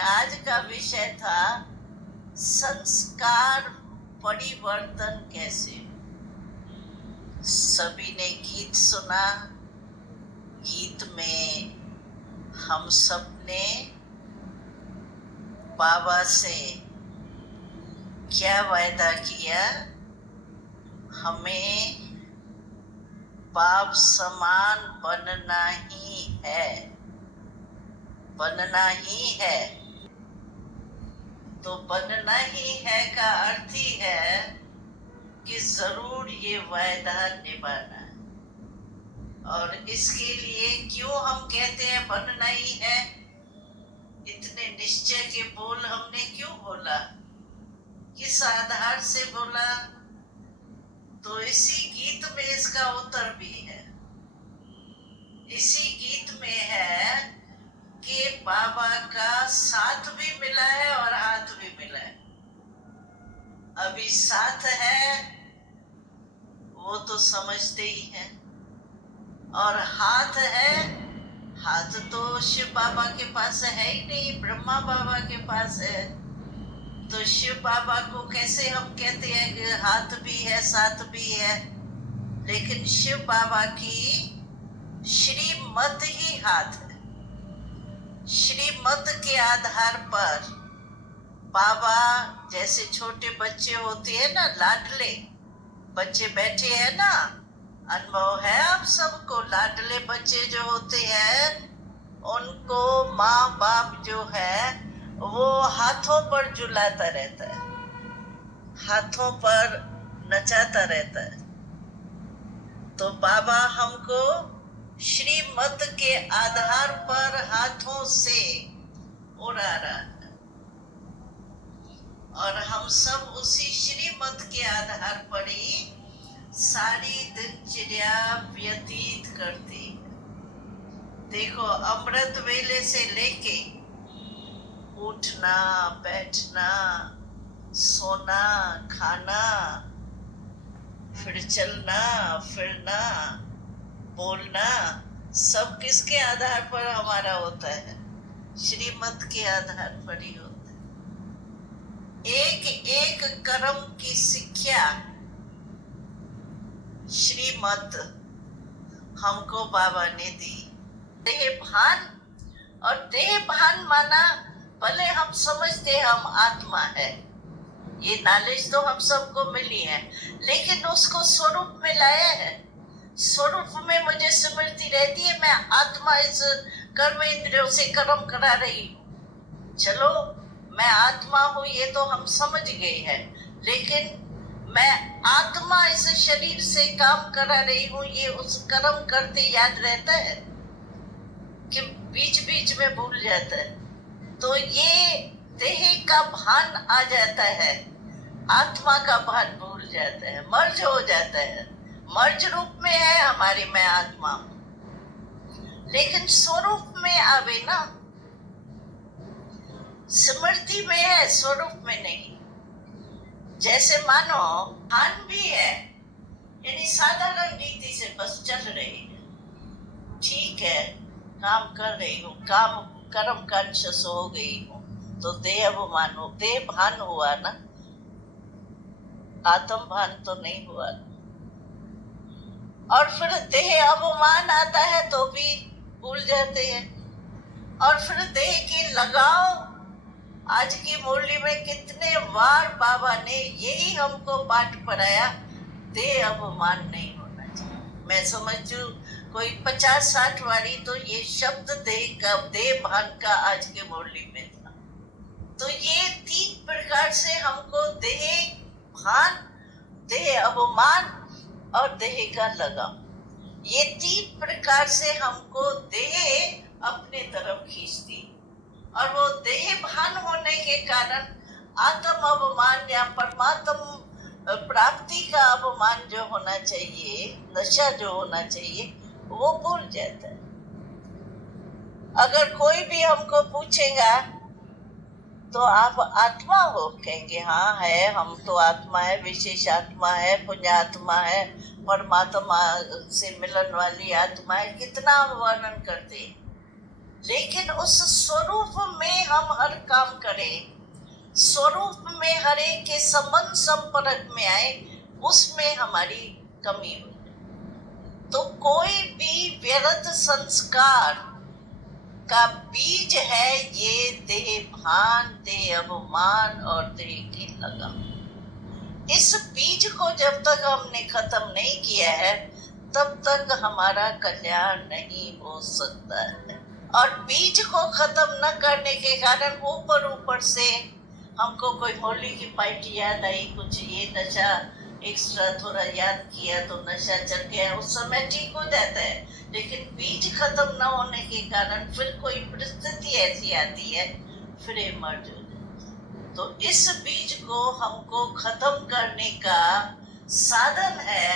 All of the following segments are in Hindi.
आज का विषय था संस्कार परिवर्तन कैसे। सभी ने गीत सुना। गीत में हम सब ने बाबा से क्या वायदा किया, हमें बाप समान बनना ही है, बनना ही है। तो बनना ही है का अर्थ ही है कि जरूर ये वायदा निभाना है। और इसके लिए क्यों हम कहते हैं बनना ही है, इतने निश्चय के बोल हमने क्यों बोला, किस आधार से बोला, तो इसी गीत में इसका उत्तर भी है। इसी गीत में है कि बाबा का साथ भी मिला है और हाथ भी मिला है। अभी साथ है वो तो समझते ही हैं, और हाथ है, हाथ तो शिव बाबा के पास है ही नहीं, ब्रह्मा बाबा के पास है। तो शिव बाबा को कैसे हम कहते हैं कि हाथ भी है साथ भी है, लेकिन शिव बाबा की श्रीमत ही हाथ है। श्रीमत के आधार पर बाबा, जैसे छोटे बच्चे होते हैं ना, लाडले बच्चे बैठे हैं ना, अनुभव है आप सबको, लाडले बच्चे जो होते हैं उनको माँ बाप जो है वो हाथों पर झुलाता रहता है, हाथों पर नचाता रहता है। तो बाबा हमको श्रीमत के आधार पर हाथों से उड़ा रहा है, और हम सब उसी श्रीमत के आधार पर ही सारी दिनचर्या व्यतीत करते हैं। देखो, अमृत वेले से लेके उठना, बैठना, सोना, खाना, फिर चलना फिरना, बोलना, सब किसके आधार पर हमारा होता है? श्रीमत के आधार पर ही होता है। एक एक कर्म की शिक्षा श्रीमत हमको बाबा ने दी। देह भान, और देह भान माना भले हम समझते हम आत्मा है, ये नॉलेज तो हम सबको मिली है, लेकिन उसको स्वरूप में लाया है। स्वरूप में मुझे स्मृति रहती है मैं आत्मा इस कर्म इंद्रियों से कर्म करा रही हूँ। चलो, मैं आत्मा हूँ ये तो हम समझ गए हैं, लेकिन मैं आत्मा इस शरीर से काम करा रही हूँ, ये उस कर्म करते याद रहता है कि बीच बीच में भूल जाता है। तो ये देह का भान आ जाता है, आत्मा का भान भूल जाता है, मर्ज हो जाता है। मर्ज रूप में है हमारी मैं आत्मा, लेकिन स्वरूप में आवे ना, स्मृति में है, स्वरूप में नहीं। जैसे मानो भान भी है, यानी साधारण रीति से बस चल रही है, ठीक है, काम कर रही हूँ, काम कर्म कॉन्शियस हो गई हूँ, तो देह अभिमान हो, देह भान हुआ ना, आत्म भान तो नहीं हुआ। और फिर देह अभिमान आता है तो भी भूल जाते हैं। और फिर देह की लगाव, आज की मुरली में कितने बार बाबा ने यही हमको पाठ पढ़ाया, देह अभिमान नहीं होना चाहिए। मैं समझू कोई 50-60 वाली तो ये शब्द देह का, देह भान का आज के मुरली में था। तो ये 3 प्रकार से हमको देह भान, देह अभिमान और देह का लगाव, ये 3 प्रकार से हमको देह अपने तरफ खींचती। और वो देह भान होने के कारण आत्म अभिमान या परमात्म प्राप्ति का अभिमान जो होना चाहिए, नशा जो होना चाहिए, वो भूल जाता है। अगर कोई भी हमको पूछेगा तो आप आत्मा हो, कहेंगे हाँ है, हम तो आत्मा है, विशेष आत्मा है, पुण्यात्मा है, परमात्मा से मिलन वाली आत्मा है, कितना वर्णन करते हैं। लेकिन उस स्वरूप में हम हर काम करें, स्वरूप में हर एक के संबंध संपर्क में आए, उसमें हमारी कमी हो। तो कोई भी व्यर्थ संस्कार का बीज है ये देह भान, देह अभिमान और देह की लगन। इस बीज को जब तक हमने खत्म नहीं किया है तब तक हमारा कल्याण नहीं हो सकता है। और बीज को खत्म न करने के कारण ऊपर ऊपर से हमको कोई होली की पार्टी याद आई, कुछ ये नशा एक्स्ट्रा थोड़ा याद किया तो नशा चढ़ गया, उस समय ठीक हो जाता है। लेकिन बीज खत्म न होने के कारण फिर कोई परिस्थिति ऐसी आती है, फिर इमर्ज हो जाए। तो इस बीज को हमको खत्म करने का साधन है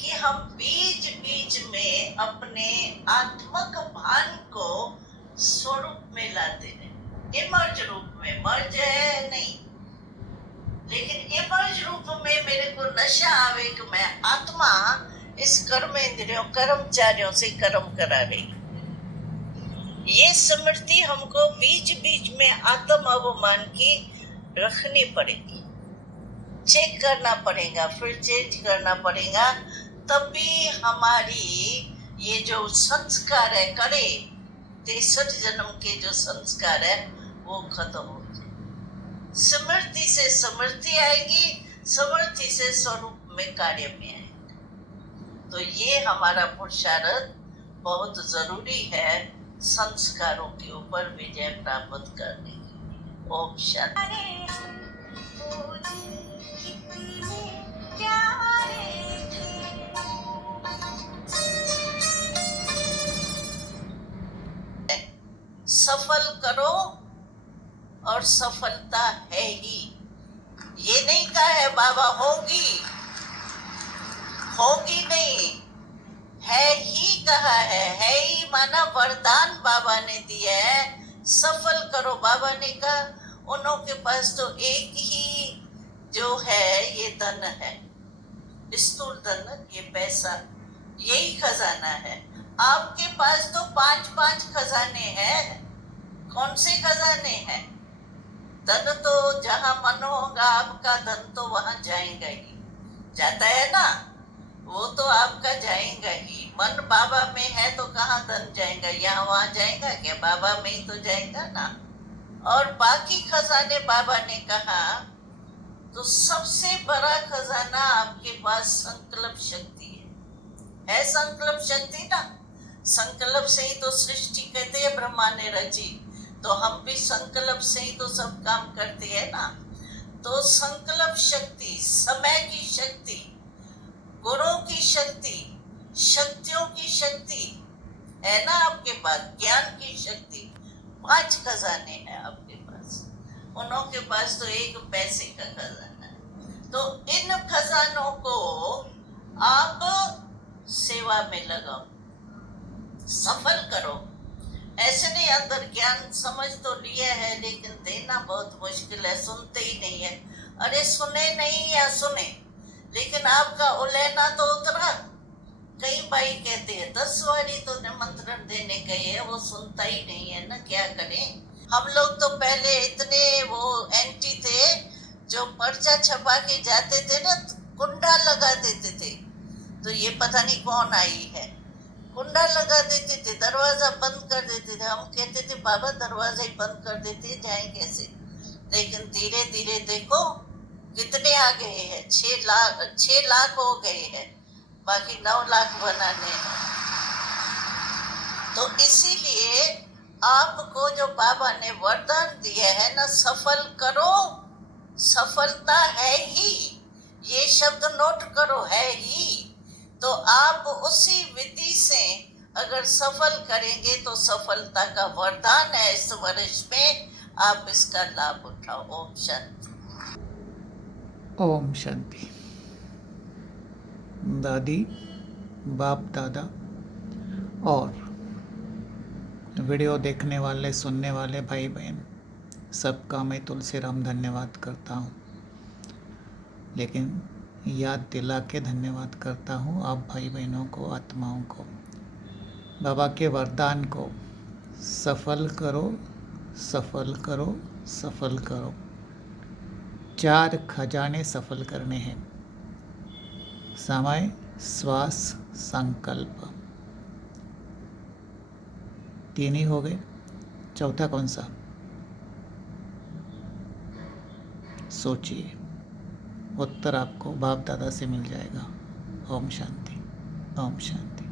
कि हम बीच बीच में अपने आत्मक भान को स्वरूप में लाते हैं। इमर्ज रूप में, मर्ज है नहीं, लेकिन इमर्ज रूप में मेरे को नशा आवे कि मैं आत्मा इस कर्म इंद्रियों कर्मचारियों से कर्म करा रही। ये स्मृति हमको बीच बीच में आत्म अवमान की रखनी पड़ेगी, चेक करना पड़ेगा, फिर चेंज करना पड़ेगा, तभी हमारी ये जो संस्कार है करे 63 जन्म के जो संस्कार है वो खत्म हो जाए। स्मृति से समृद्धि आएगी, समृद्धि से स्वरूप में कार्य में आएगी। तो ये हमारा पुरुषार्थ बहुत जरूरी है संस्कारों के ऊपर विजय प्राप्त करने के लिए। ओम शांति। सफल करो और सफलता है ही, ये नहीं कहा है बाबा होगी, होगी नहीं, है ही कहा है ही माना वरदान बाबा ने दिया है। सफल करो, बाबा ने कहा उन्हों के पास तो एक ही जो है ये धन है, स्थूल धन, ये पैसा, यही खजाना है। आपके पास तो 5-5 खजाने हैं। कौन से खजाने हैं? धन तो जहां मन होगा आपका धन तो वहां जाएगा ही, जाता है ना, वो तो आपका जाएगा ही। मन बाबा में है तो कहाँ धन जाएगा, यहाँ वहां जाएगा क्या? बाबा में ही तो जाएगा ना। और बाकी खजाने बाबा ने कहा तो सबसे बड़ा खजाना आपके पास संकल्प शक्ति है संकल्प शक्ति ना। संकल्प से ही तो सृष्टि कहते हैं ब्रह्मा ने रची, तो हम भी संकल्प से ही तो सब काम करते हैं ना। तो संकल्प शक्ति, समय की शक्ति, गुणों की शक्ति, शक्तियों की शक्ति है ना आपके पास, ज्ञान की शक्ति, 5 खजाने हैं आपके पास। उन्हों के पास तो एक पैसे का खजाना है। तो इन खजानों को आप सेवा में लगाओ, सफल करो। ऐसे नहीं अंदर ज्ञान समझ तो लिया है लेकिन देना बहुत मुश्किल है, सुनते ही नहीं है। अरे सुने नहीं या सुने, लेकिन आपका उलेना तो उतरा। कई भाई कहते हैं 10 वारी तो निमंत्रण देने गए हैं, वो सुनता ही नहीं है ना, क्या करें। हम लोग तो पहले इतने वो एंटी थे, जो पर्चा छपा के जाते थे ना, कुंडा लगा देते थे। तो ये पता नहीं कौन आई है, कुंडा लगा देते थे, दरवाजा बंद कर देते थे। हम कहते थे बाबा दरवाजा ही बंद कर देते, जाए कैसे। लेकिन धीरे धीरे देखो कितने आ गए हैं, 6 लाख हो गए हैं, बाकी 9 लाख बनाने हैं। तो इसीलिए आपको जो बाबा ने वरदान दिया है ना, सफल करो, सफलता है ही, ये शब्द नोट करो, है ही। तो आप उसी विधि से अगर सफल करेंगे तो सफलता का वरदान है इस वर्ष में, आप इसका लाभ उठाओ। ओम शांति। ओम शांति। दादी, बाप दादा और वीडियो देखने वाले सुनने वाले भाई बहन सबका मैं तुलसीराम धन्यवाद करता हूँ। लेकिन याद दिला के धन्यवाद करता हूँ आप भाई बहनों को, आत्माओं को, बाबा के वरदान को सफल करो, सफल करो, सफल करो। 4 खजाने सफल करने हैं। समय, श्वास, संकल्प। 3 ही हो गए। चौथा कौन सा? सोचिए, उत्तर आपको बाप दादा से मिल जाएगा। ओम शांति, ओम शांति।